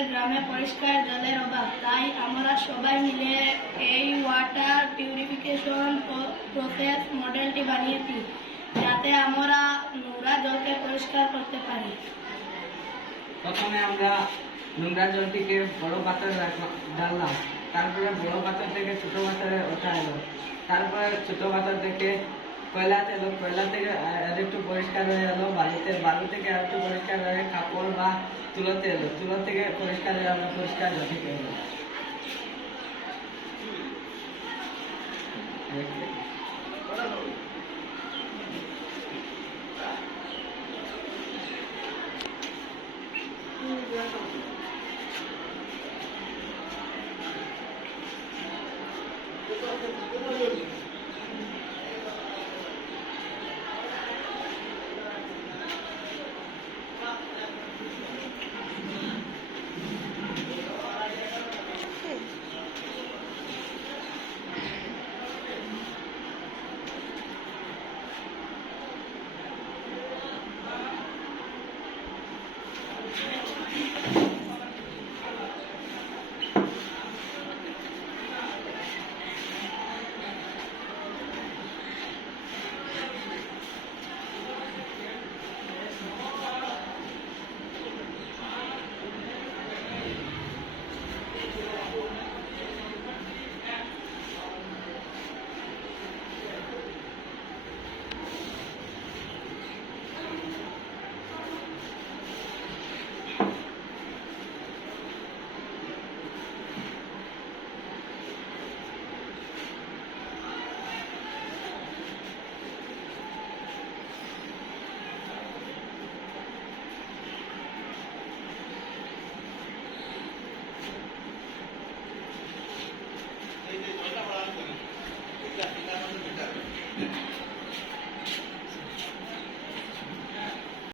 আমাদের গ্রামে পরিষ্কার জলের অভাব, তাই আমরা সবাই মিলে এই ওয়াটার পিউরিফিকেশন প্রসেস মডেলটি বানিয়েছি, যাতে আমরা নোংরা জলকে পরিষ্কার করতে পারি। প্রথমে আমরা নোংরা জলটিকে বড় পাত্রে ঢাললাম, তারপরে বড় পাত্র থেকে ছোট পাত্রে ওঠা এলো, তারপরে ছোট পাত্র থেকে কয়লাতে এলো, কয়লা থেকে আর একটু পরিষ্কার হয়ে এলো বালুতে, বালু থেকে আর একটু পরিষ্কার হয়ে কাপড় বা তুলোতে এলো, তুলো থেকে পরিষ্কার হয়ে আমরা পরিষ্কার জল থেকে এলো।